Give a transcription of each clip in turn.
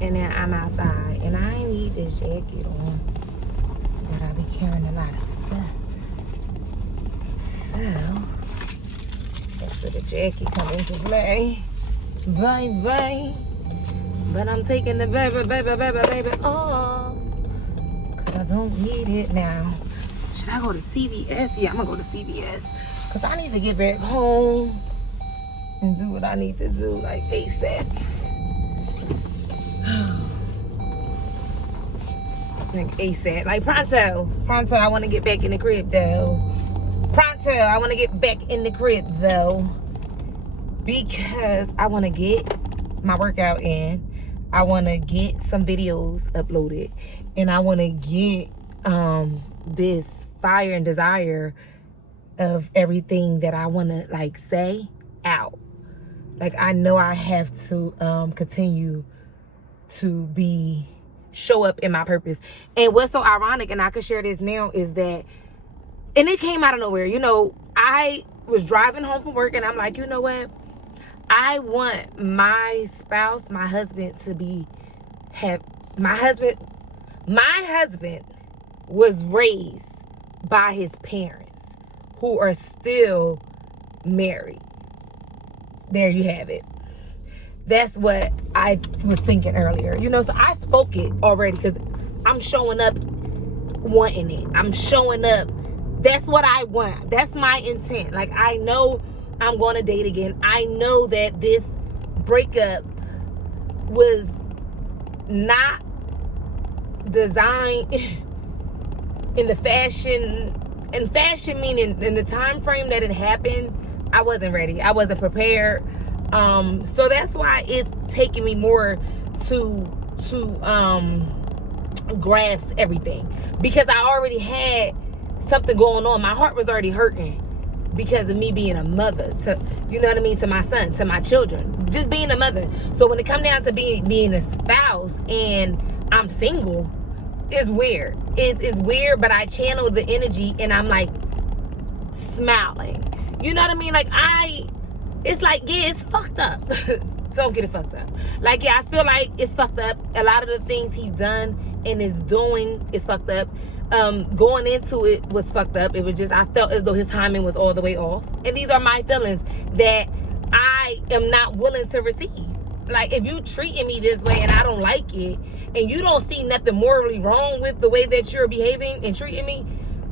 And then I'm outside. And I ain't need this jacket on. But I be carrying a lot of stuff. So, that's where the jacket come into play. Bye. But I'm taking the baby off. Because I don't need it now. Should I go to CVS? Yeah, I'm going to go to CVS. Because I need to get back home and do what I need to do, like ASAP. Like ASAP. Like pronto. Pronto, I want to get back in the crib, though. Pronto, I want to get back in the crib, though. Because I want to get my workout in. I want to get some videos uploaded. And I want to get this fire and desire of everything that I want to, like, say out. Like, I know I have to continue to show up in my purpose. And what's so ironic, and I could share this now, is that, and it came out of nowhere. You know, I was driving home from work, and I'm like, you know what? I want my spouse, my husband, my husband was raised by his parents who are still married. There you have it. That's what I was thinking earlier. You know, so I spoke it already because I'm showing up wanting it. I'm showing up. That's what I want. That's my intent. Like, I know I'm going to date again. I know that this breakup was not designed in the fashion, meaning in the time frame that it happened. I wasn't ready. I wasn't prepared. So that's why it's taking me more to grasp everything, because I already had something going on. My heart was already hurting because of me being a mother to, you know what I mean, to my son, to my children, just being a mother. So when it comes down to being a spouse and I'm single, it's weird. It's weird, but I channel the energy and I'm like smiling. You know what I mean? Like, it's like, yeah, it's fucked up. Don't get it fucked up. Like, yeah, I feel like it's fucked up. A lot of the things he's done and is doing is fucked up. Going into it was fucked up. It was just, I felt as though his timing was all the way off. And these are my feelings that I am not willing to receive. Like, if you treating me this way and I don't like it, and you don't see nothing morally wrong with the way that you're behaving and treating me,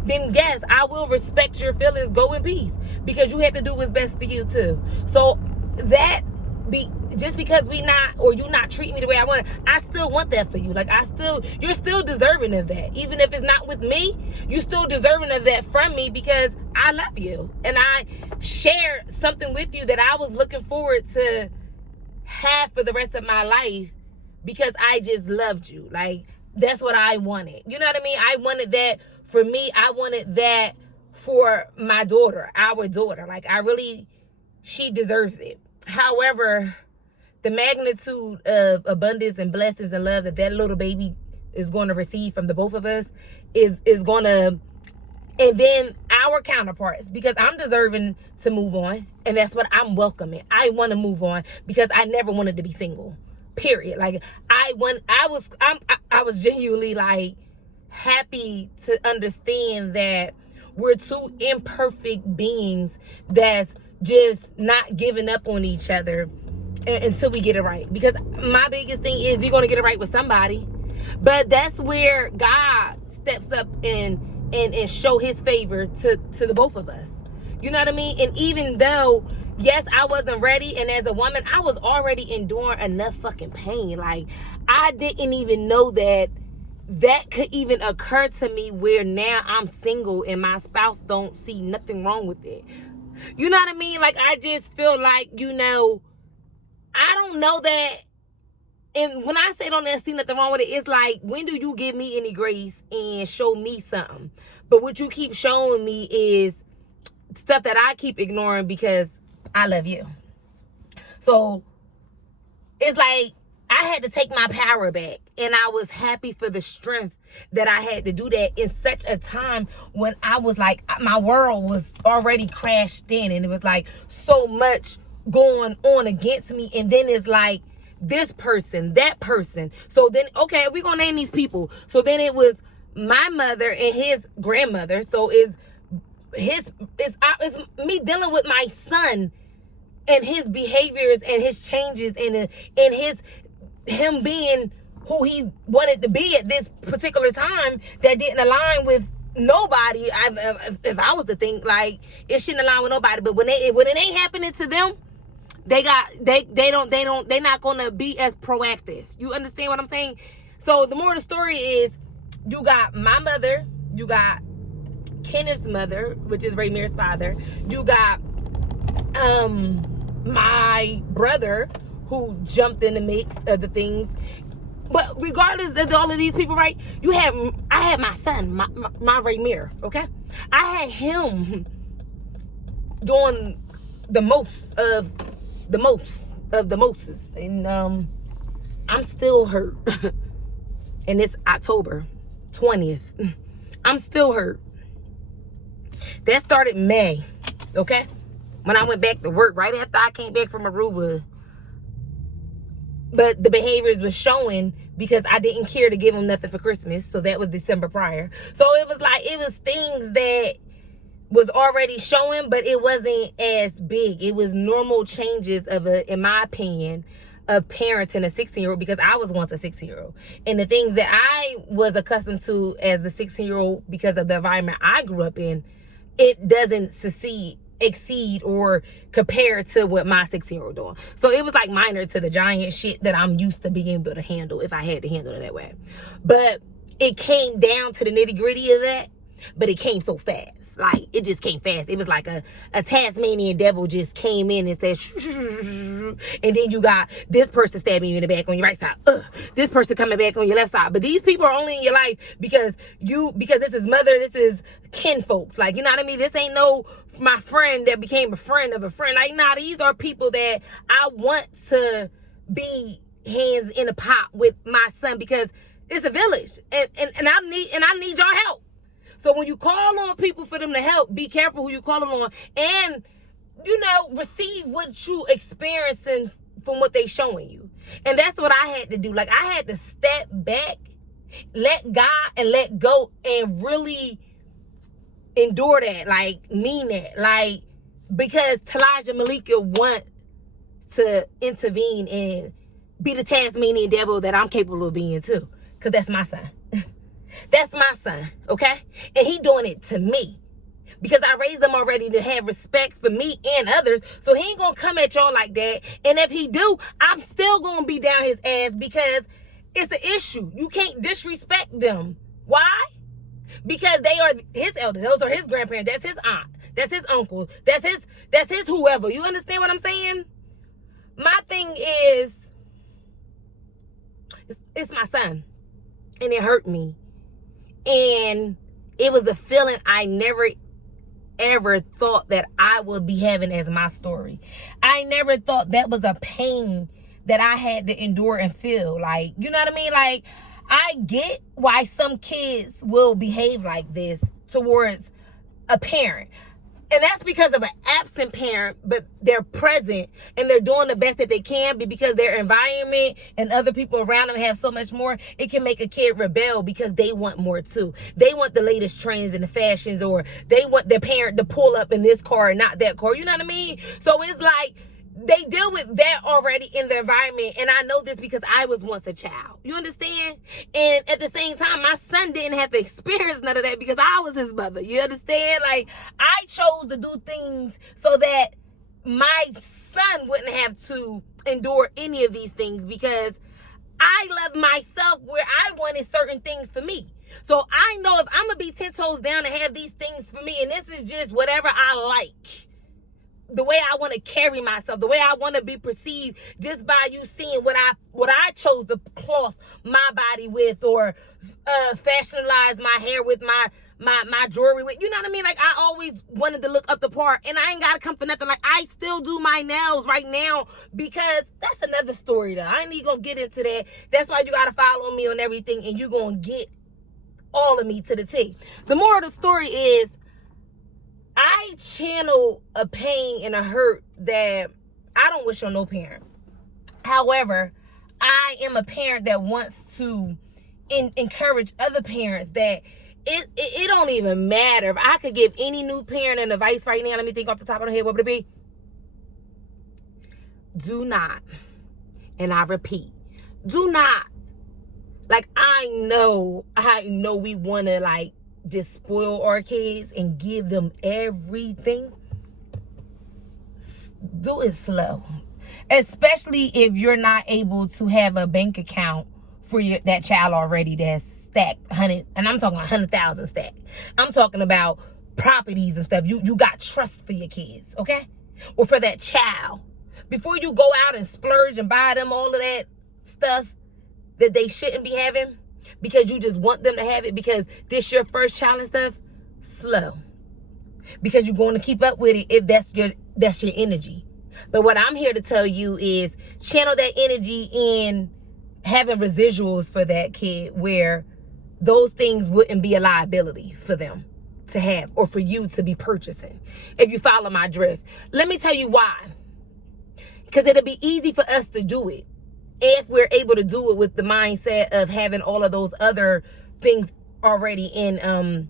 then yes, I will respect your feelings. Go in peace, because you have to do what's best for you too. So just because you not treating me the way I want, I still want that for you. Like, you're still deserving of that. Even if it's not with me, you still deserving of that from me, because I love you. And I shared something with you that I was looking forward to have for the rest of my life, because I just loved you. Like, that's what I wanted. You know what I mean? I wanted that for me. I wanted that for my daughter, our daughter. Like, she deserves it. However, the magnitude of abundance and blessings and love that little baby is going to receive from the both of us is going to, and then our counterparts, because I'm deserving to move on, and that's what I'm welcoming. I want to move on because I never wanted to be single. Period. Like, I was genuinely, like, happy to understand that we're two imperfect beings that's just not giving up on each other until we get it right. Because my biggest thing is, you're going to get it right with somebody. But that's where God steps up and show his favor to the both of us. You know what I mean? And even though, yes, I wasn't ready, and as a woman, I was already enduring enough fucking pain. Like, I didn't even know that could even occur to me, where now I'm single and my spouse don't see nothing wrong with it. You know what I mean? Like, I just feel like, you know, I don't know that. And when I say don't see nothing wrong with it, it's like, when do you give me any grace and show me something? But what you keep showing me is stuff that I keep ignoring because I love you. So it's like, I had to take my power back, and I was happy for the strength that I had to do that in such a time when I was like, my world was already crashed in, and it was like so much going on against me. And then it's like, this person, that person. So then, okay, we're going to name these people. So then it was my mother and his grandmother. So it's me dealing with my son and his behaviors and his changes and him being who he wanted to be at this particular time that didn't align with nobody. If I was to think, like, it shouldn't align with nobody, but when it ain't happening to them, they're not gonna be as proactive. You understand what I'm saying? So the moral of the story is, you got my mother, you got Kenneth's mother, which is Raymir's father, you got my brother who jumped in the mix of the things. But regardless of all of these people, right? I had my son, my Raymir, okay? I had him doing the most of the mostest. And I'm still hurt. And it's October 20th. I'm still hurt. That started May, okay? When I went back to work, right after I came back from Aruba. But the behaviors was showing because I didn't care to give him nothing for Christmas. So that was December prior. So it was things that was already showing, but it wasn't as big. It was normal changes in my opinion, of parenting a 16-year-old, because I was once a 16-year-old. And the things that I was accustomed to as the 16-year-old because of the environment I grew up in, it doesn't exceed or compare to what my 16-year-old doing. So it was like minor to the giant shit that I'm used to being able to handle if I had to handle it that way. But it came down to the nitty-gritty of that, but it came so fast. Like, it just came fast. It was like a Tasmanian devil just came in and said, and then you got this person stabbing you in the back on your right side. This person coming back on your left side. But these people are only in your life because this is mother, this is kin folks. Like, you know what I mean? This ain't no my friend that became a friend of a friend. Like, nah, these are people that I want to be hands in a pot with my son, because it's a village. And I need your help. So when you call on people for them to help, be careful who you calling on, and, receive what you experiencing from what they showing you. And that's what I had to do. Like, I had to step back, let God and let go, and really endure that, like, mean that. Like, because Talaja Malika want to intervene and be the Tasmanian devil that I'm capable of being too. Because that's my son. That's my son, okay? And he doing it to me. Because I raised him already to have respect for me and others. So he ain't going to come at y'all like that. And if he do, I'm still going to be down his ass, because it's an issue. You can't disrespect them. Why? Because they are his elders. Those are his grandparents. That's his aunt. That's his uncle. That's his whoever. You understand what I'm saying? My thing is, it's my son. And it hurt me. And it was a feeling I never ever thought that I would be having as my story. I never thought that was a pain that I had to endure and feel. Like, you know what I mean? Like, I get why some kids will behave like this towards a parent. And that's because of an absent parent, but they're present and they're doing the best that they can, because their environment and other people around them have so much more. It can make a kid rebel because they want more too. They want the latest trends and the fashions, or they want their parent to pull up in this car and not that car. You know what I mean? So it's like, they deal with that already in the environment. And I know this because I was once a child. You understand? And at the same time, my son didn't have to experience none of that because I was his mother. You understand? Like, I chose to do things so that my son wouldn't have to endure any of these things, because I love myself where I wanted certain things for me. So I know if I'm going to be 10 toes down and have these things for me, and this is just whatever I like, the way I want to carry myself, the way I want to be perceived, just by you seeing what I chose to cloth my body with, or fashionalize my hair with, my jewelry with. You know what I mean? Like, I always wanted to look up the part, and I ain't got to come for nothing. Like, I still do my nails right now, because that's another story though. I ain't even gonna get into that. That's why you got to follow me on everything, and you gonna get all of me to the T. The moral of the story is, I channel a pain and a hurt that I don't wish on no parent. However, I am a parent that wants to encourage other parents that it don't even matter. If I could give any new parent an advice right now, let me think off the top of the head, what would it be? Do not, and I repeat, do not, like, I know we want to, like, just spoil our kids and give them everything. Do it slow. Especially if you're not able to have a bank account for that child already that's stacked 100, and I'm talking 100,000 stacked. I'm talking about properties and stuff. You got trust for your kids, okay? Or for that child. Before you go out and splurge and buy them all of that stuff that they shouldn't be having because you just want them to have it because this your first child and stuff, slow. Because you're going to keep up with it if that's your energy. But what I'm here to tell you is channel that energy in having residuals for that kid where those things wouldn't be a liability for them to have or for you to be purchasing. If you follow my drift. Let me tell you why. Because it'll be easy for us to do it if we're able to do it with the mindset of having all of those other things already in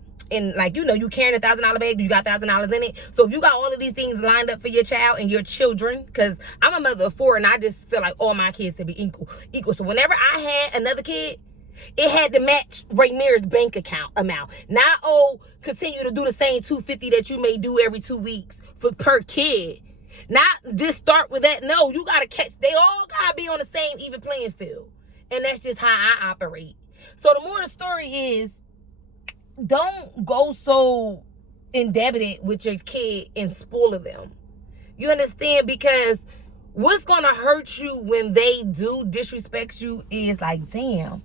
like, you know, you carrying $1,000 bag, you got $1,000 in it. So if you got all of these things lined up for your child and your children, because I'm a mother of 4 and I just feel like all my kids to be equal. So whenever I had another kid, it had to match Rainier's bank account amount. Not, continue to do the same $250 that you may do every 2 weeks per kid. Not just start with that. No, you got to catch. They all got to be on the same even playing field. And that's just how I operate. So the more the story is, don't go so indebted with your kid and spoiling them. You understand? Because what's going to hurt you when they do disrespect you is like, damn,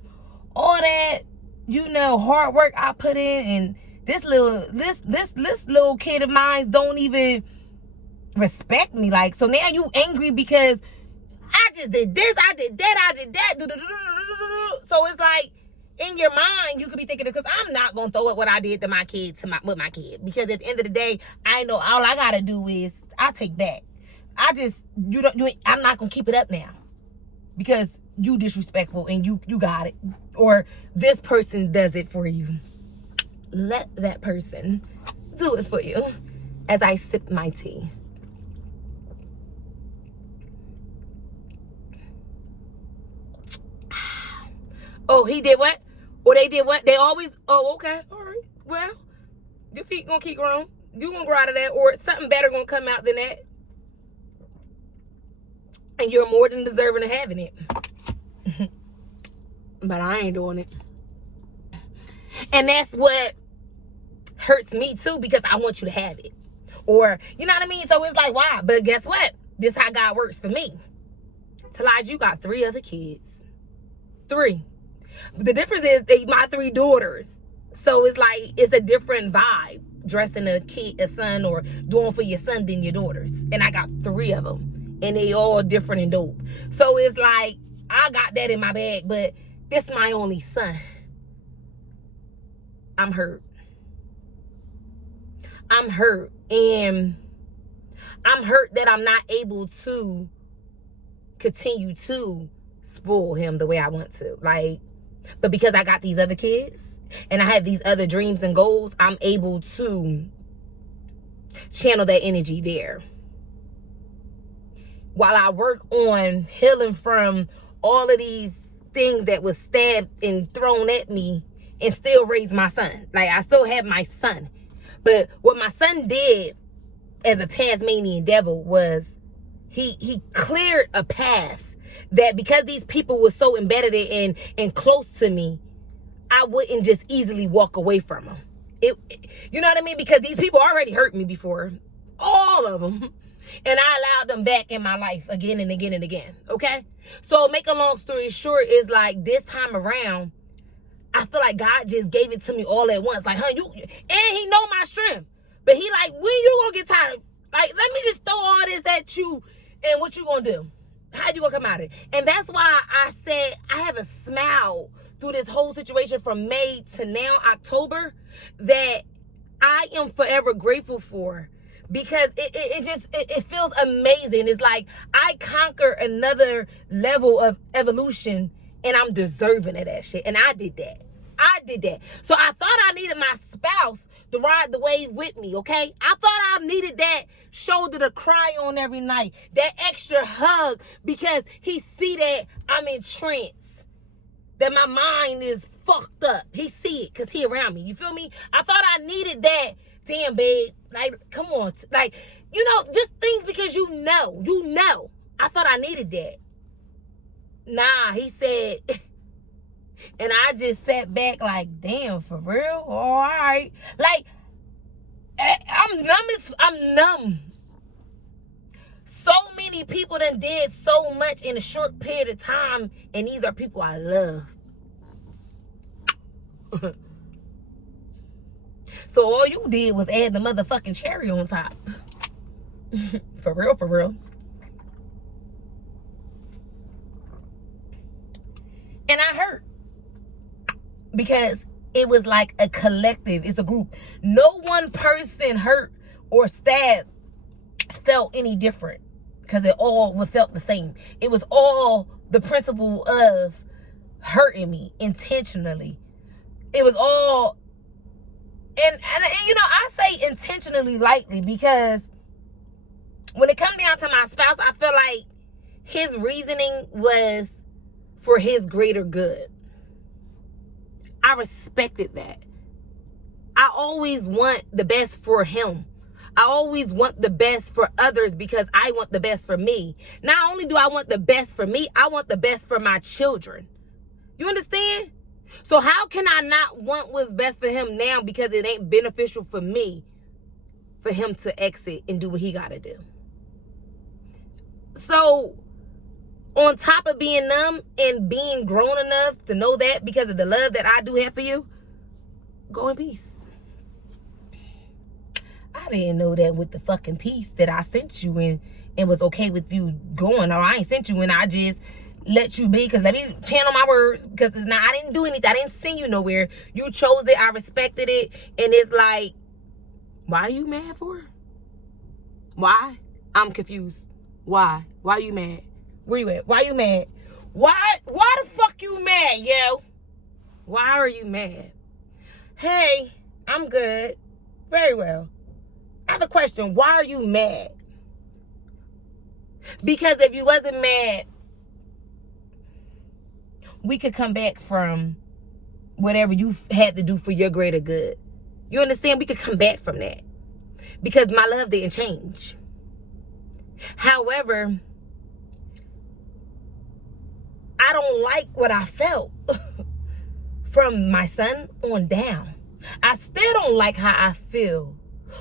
all that, you know, hard work I put in and this little kid of mine don't even respect me. Like, so now you angry because I just did this, I did that, I did that. So it's like, in your mind, you could be thinking, because I'm not going to throw it what I did to my kid with my kid. Because at the end of the day, I know all I got to do is, I take back. I'm not going to keep it up now. Because you disrespectful and you got it. Or this person does it for you. Let that person do it for you. As I sip my tea. Oh, he did what? Or they did what? They always, okay, all right. Well, your feet gonna keep growing. You gonna grow out of that, or something better gonna come out than that. And you're more than deserving of having it. But I ain't doing it. And that's what hurts me too, because I want you to have it. Or, you know what I mean? So it's like, why? But guess what? This is how God works for me. Talaj, you got 3 other kids. 3. The difference is my 3 daughters. So it's like, it's a different vibe dressing a son or doing for your son than your daughters. And I got 3 of them. And they all different and dope. So it's like, I got that in my bag, but this is my only son. I'm hurt. I'm hurt. And I'm hurt that I'm not able to continue to spoil him the way I want to. Like, but because I got these other kids and I have these other dreams and goals, I'm able to channel that energy there. While I work on healing from all of these things that was stabbed and thrown at me and still raise my son. Like, I still have my son. But what my son did as a Tasmanian devil was he cleared a path that because these people were so embedded in and close to me, I wouldn't just easily walk away from them. You know what I mean? Because these people already hurt me before. All of them. And I allowed them back in my life again and again and again. Okay? So make a long story short is like this time around, I feel like God just gave it to me all at once. Like, and he know my strength. But he like, when you gonna get tired? Like, let me just throw all this at you and what you gonna do? How you gonna come out of it? And that's why I said I have a smile through this whole situation from May to now, October, that I am forever grateful for. because it feels amazing. It's like I conquer another level of evolution, and I'm deserving of that shit. And I did that. So I thought I needed my spouse to ride the wave with me, okay? I thought I needed that shoulder to cry on every night, that extra hug, because he see that I'm in trance, that my mind is fucked up. He see it because he around me. You feel me? I thought I needed that. Damn, babe. Like, come on. Like, just things because you know. I thought I needed that. Nah, he said... And I just sat back like, damn, for real? All right. Like, I'm numb. So many people done did so much in a short period of time, and these are people I love. So all you did was add the motherfucking cherry on top. For real. And I hurt. Because it was like a collective. It's a group. No one person hurt or stabbed felt any different. Because it all felt the same. It was all the principle of hurting me intentionally. It was all... And I say intentionally lightly because when it comes down to my spouse, I feel like his reasoning was for his greater good. I respected that. I always want the best for him. I always want the best for others because I want the best for me. Not only do I want the best for me, I want the best for my children. You understand? So how can I not want what's best for him now because it ain't beneficial for me for him to exit and do what he got to do? So on top of being numb and being grown enough to know that because of the love that I do have for you, go in peace. I didn't know that with the fucking peace that I sent you in and was okay with you going. Or I ain't sent you and I just let you be because let me channel my words because it's not, I didn't do anything. I didn't send you nowhere. You chose it. I respected it. And it's like, why are you mad for? Why? I'm confused. Why? Why are you mad? Where you at? Why you mad? Why the fuck you mad, yo? Why are you mad? Hey, I'm good. Very well. I have a question. Why are you mad? Because if you wasn't mad, we could come back from whatever you had to do for your greater good. You understand? We could come back from that. Because my love didn't change. However, I don't like what I felt from my son on down. I still don't like how I feel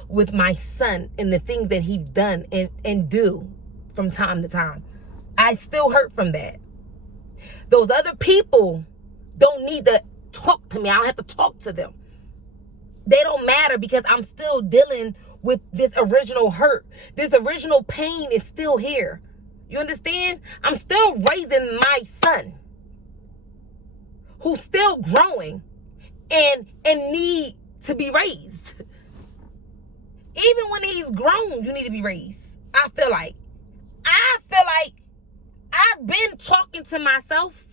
with my son and the things that he's done and do from time to time. I still hurt from that. Those other people don't need to talk to me. I don't have to talk to them. They don't matter because I'm still dealing with this original hurt. This original pain is still here. You understand? I'm still raising my son who's still growing and need to be raised. Even when he's grown, you need to be raised. I feel like I've been talking to myself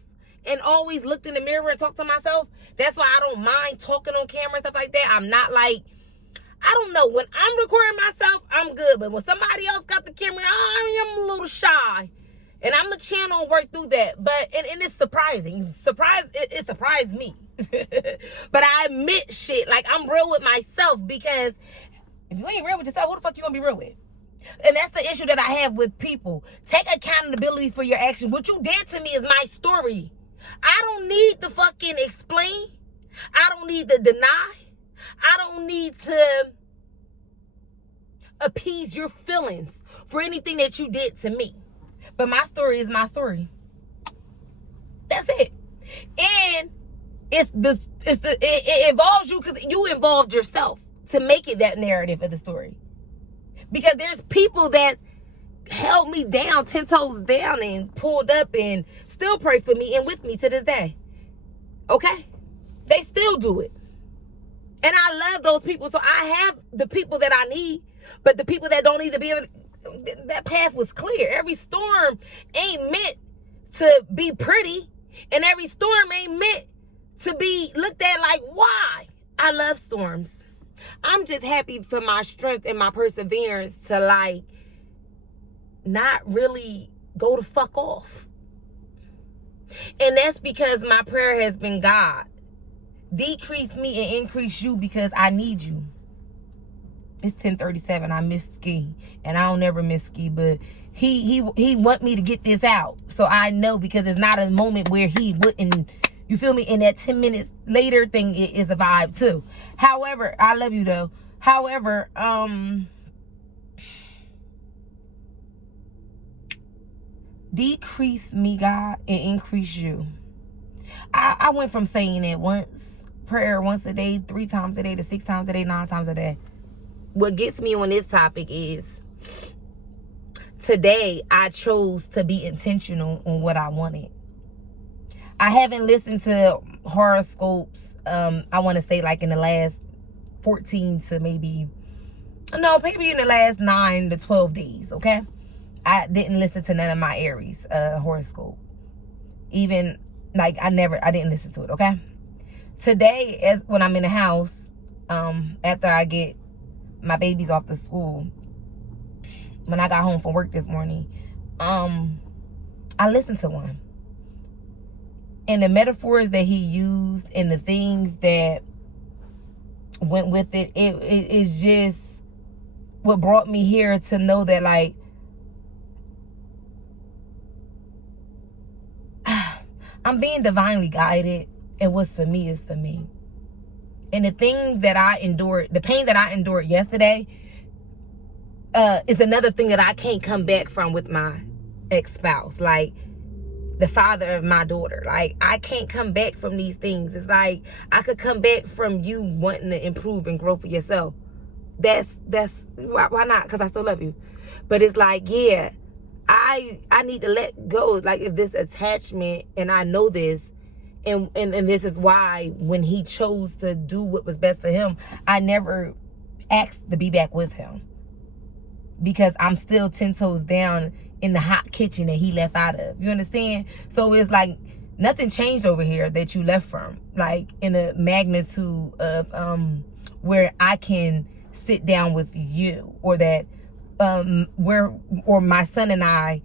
and always looked in the mirror and talked to myself. That's why I don't mind talking on camera and stuff like that. I'm not like, I don't know. When I'm recording myself, I'm good. But when somebody else got the camera, I'm a little shy. And I'm a channel and work through that. But, and it's surprising. It surprised me. But I admit shit. Like, I'm real with myself because if you ain't real with yourself, who the fuck you gonna be real with? And that's the issue that I have with people. Take accountability for your actions. What you did to me is my story. I don't need to fucking explain. I don't need to deny. I don't need to appease your feelings for anything that you did to me. But my story is my story. That's it. And it involves you because you involved yourself to make it that narrative of the story. Because there's people that held me down, 10 toes down, and pulled up and still pray for me and with me to this day. Okay? They still do it. And I love those people. So I have the people that I need, but the people that don't need to be able to, that path was clear. Every storm ain't meant to be pretty, and every storm ain't meant to be looked at like, why? I love storms. I'm just happy for my strength and my perseverance to like not really go the fuck off. And that's because my prayer has been, God, decrease me and increase you because I need you. It's 10:37. I miss Ski, and I don't ever miss Ski, but he want me to get this out, so I know, because it's not a moment where he wouldn't. You feel me? And that 10 minutes later thing is a vibe too. However, I love you though. However, decrease me, God, and increase you. I went from saying it once, prayer once a day, 3 times a day, to 6 times a day, 9 times a day. What gets me on this topic is today I chose to be intentional on what I wanted. I haven't listened to horoscopes, I want to say like in the last 14 to maybe in the last 9 to 12 days, okay? I didn't listen to none of my Aries horoscope. Even like I didn't listen to it, okay? Today, as when I'm in the house, after I get my babies off to school, when I got home from work this morning, I listened to one. And the metaphors that he used and the things that went with it, it is just what brought me here to know that, like, I'm being divinely guided, and what's for me is for me. And the thing that I endured, the pain that I endured yesterday, is another thing that I can't come back from with my ex-spouse. Like, the father of my daughter. Like, I can't come back from these things. It's like, I could come back from you wanting to improve and grow for yourself. That's why not? Because I still love you. But it's like, yeah, I need to let go. Like, if this attachment, and I know this, and this is why when he chose to do what was best for him, I never asked to be back with him, because I'm still 10 toes down in the hot kitchen that he left out of. You understand? So it's like nothing changed over here that you left from, like in a magnitude of where I can sit down with you, or that or my son and I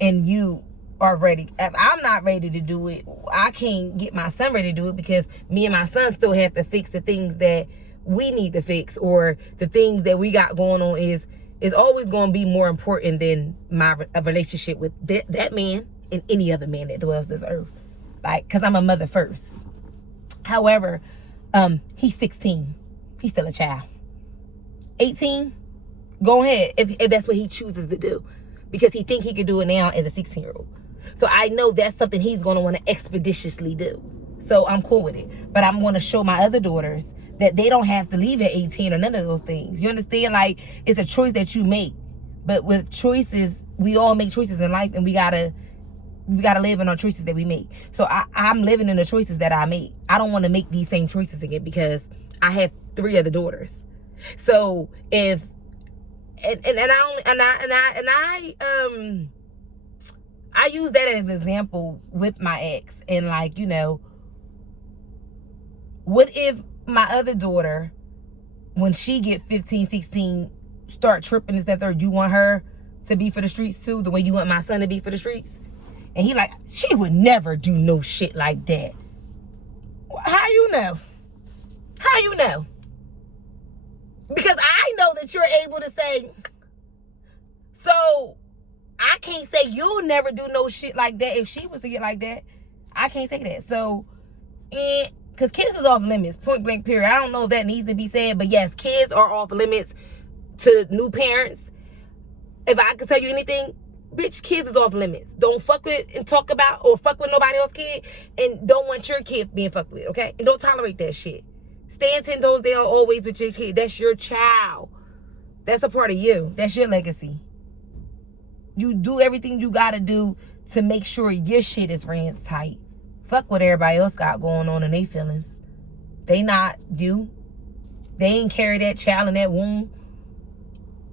and you are ready. If I'm not ready to do it, I can't get my son ready to do it, because me and my son still have to fix the things that we need to fix, or the things that we got going on is always going to be more important than a relationship with that man and any other man that dwells this earth. Like, because I'm a mother first. However, he's 16. He's still a child. 18, go ahead if that's what he chooses to do, because he think he could do it now as a 16-year-old. So I know that's something he's going to want to expeditiously do. So I'm cool with it. But I'm going to show my other daughters that they don't have to leave at 18 or none of those things. You understand? Like, it's a choice that you make. But with choices, we all make choices in life, and we gotta live in our choices that we make. So I'm living in the choices that I make. I don't want to make these same choices again, because I have 3 other daughters. So if I use that as an example with my ex, and like, you know, what if my other daughter, when she get 15, 16, start tripping and stuff, or you want her to be for the streets too, the way you want my son to be for the streets? And he like, she would never do no shit like that. How you know? How you know? Because I know that you're able to say, so I can't say you'll never do no shit like that if she was to get like that. I can't say that. So, because kids is off limits, point blank period. I don't know if that needs to be said, but yes, kids are off limits to new parents. If I could tell you anything, bitch, kids is off limits. Don't fuck with and talk about or fuck with nobody else's kid, and don't want your kid being fucked with, okay? And don't tolerate that shit. Stand 10 toes down always with your kid. That's your child. That's a part of you. That's your legacy. You do everything you gotta do to make sure your shit is ran tight. Fuck what everybody else got going on in their feelings. They not you. They ain't carry that child in that womb.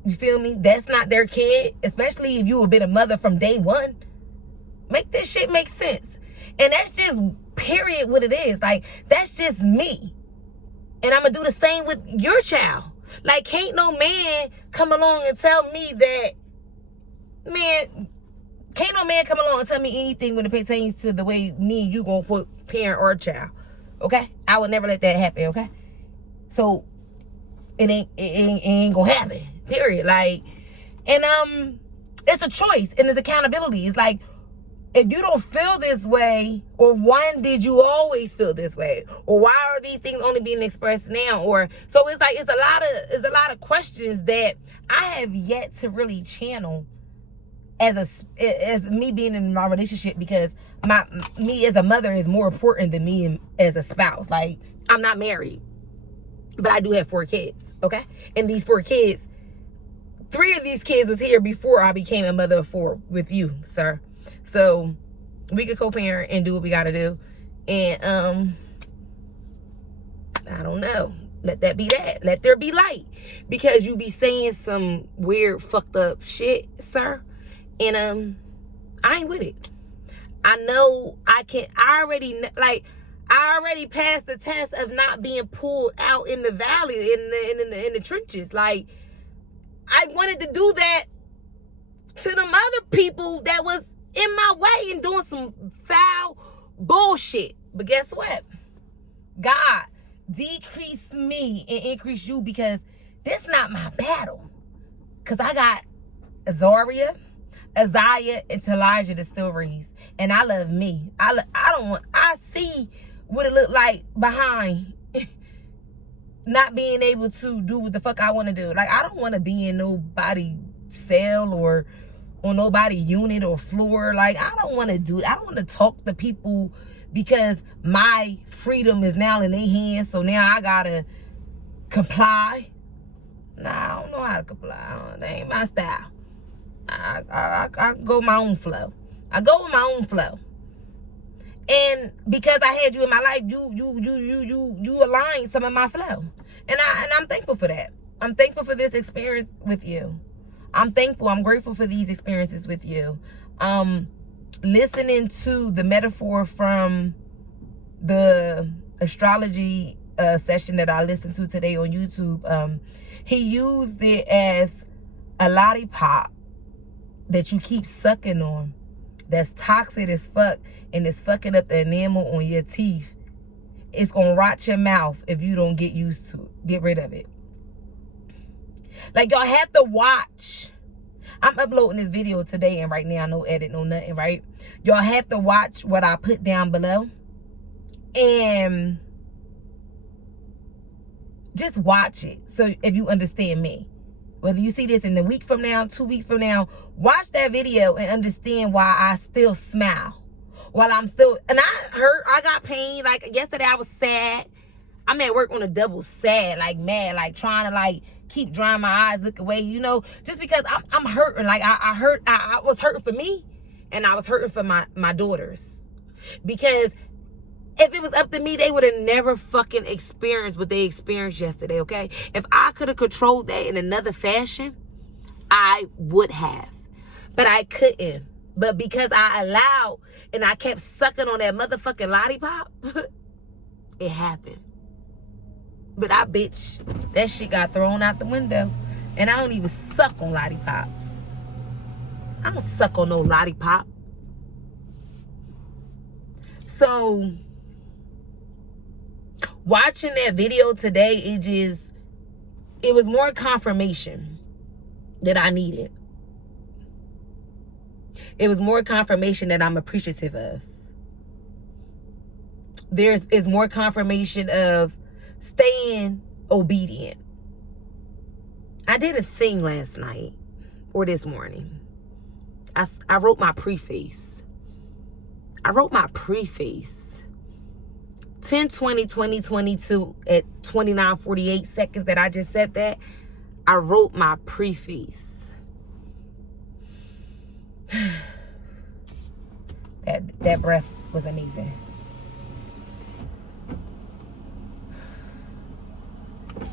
You feel me? That's not their kid, especially if you have been a mother from day one. Make this shit make sense. And that's just period what it is. Like, that's just me. And I'm going to do the same with your child. Like, can't no man come along and tell me that, man, can't no man come along and tell me anything when it pertains to the way me and you going to put parent or child. Okay? I would never let that happen, okay? So, it ain't going to happen. Period. Like, and it's a choice and it's accountability. It's like, if you don't feel this way, or one, did you always feel this way, or why are these things only being expressed now? Or so it's like it's a lot of questions that I have yet to really channel as me being in my relationship, because me as a mother is more important than me as a spouse. Like, I'm not married, but I do have 4 kids. Okay, and these 4 kids, 3 of these kids was here before I became a mother of 4 with you, sir. So we could co-parent and do what we gotta do. And I don't know. Let that be that. Let there be light. Because you be saying some weird fucked up shit, sir. And I ain't with it. I know I already passed the test of not being pulled out in the valley, in the trenches. Like, I wanted to do that to them other people that was in my way and doing some foul bullshit. But guess what? God, decrease me and increase you, because this not my battle. Because I got Azaria, Isaiah, and Elijah to still raise. And I love me. I see what it look like behind not being able to do what the fuck I want to do. Like, I don't want to be in nobody cell or on nobody unit or floor. Like, I don't want to do it. I don't want to talk to people because my freedom is now in their hands. So now I gotta comply. Nah, I don't know how to comply. That ain't my style. I go my own flow. I go with my own flow. And because I had you in my life, you aligned some of my flow. And I'm thankful for that. I'm thankful for this experience with you. I'm thankful. I'm grateful for these experiences with you. Listening to the metaphor from the astrology session that I listened to today on YouTube, he used it as a lollipop that you keep sucking on, that's toxic as fuck and it's fucking up the enamel on your teeth. It's gonna rot your mouth if you don't get used to it. Get rid of it. Like, y'all have to watch. I'm uploading this video today, and right now, no edit, no nothing, right? Y'all have to watch what I put down below. And just watch it. So if you understand me. Whether you see this in a week from now, 2 weeks from now, watch that video and understand why I still smile. While I'm still, and I hurt, I got pain. Like, yesterday I was sad. I'm at work on a double sad, like mad, like trying to like keep drying my eyes, look away, you know, just because I'm hurting. Like, I was hurting for me, and I was hurting for my daughters. Because if it was up to me, they would have never fucking experienced what they experienced yesterday, okay? If I could have controlled that in another fashion, I would have. But I couldn't. But because I allowed and I kept sucking on that motherfucking lollipop, it happened. But that shit got thrown out the window. And I don't even suck on lollipops. I don't suck on no lollipop. So, watching that video today, it was more confirmation that I needed. It was more confirmation that I'm appreciative of. Is more confirmation of staying obedient. I did a thing last night or this morning. I wrote my preface. 10/20/2022 at 29:48 seconds that I just said that, I wrote my preface. That breath was amazing.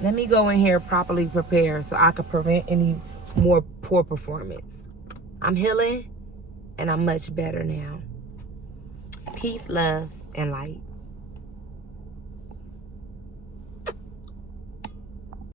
Let me go in here properly prepared so I can prevent any more poor performance. I'm healing and I'm much better now. Peace, love, and light.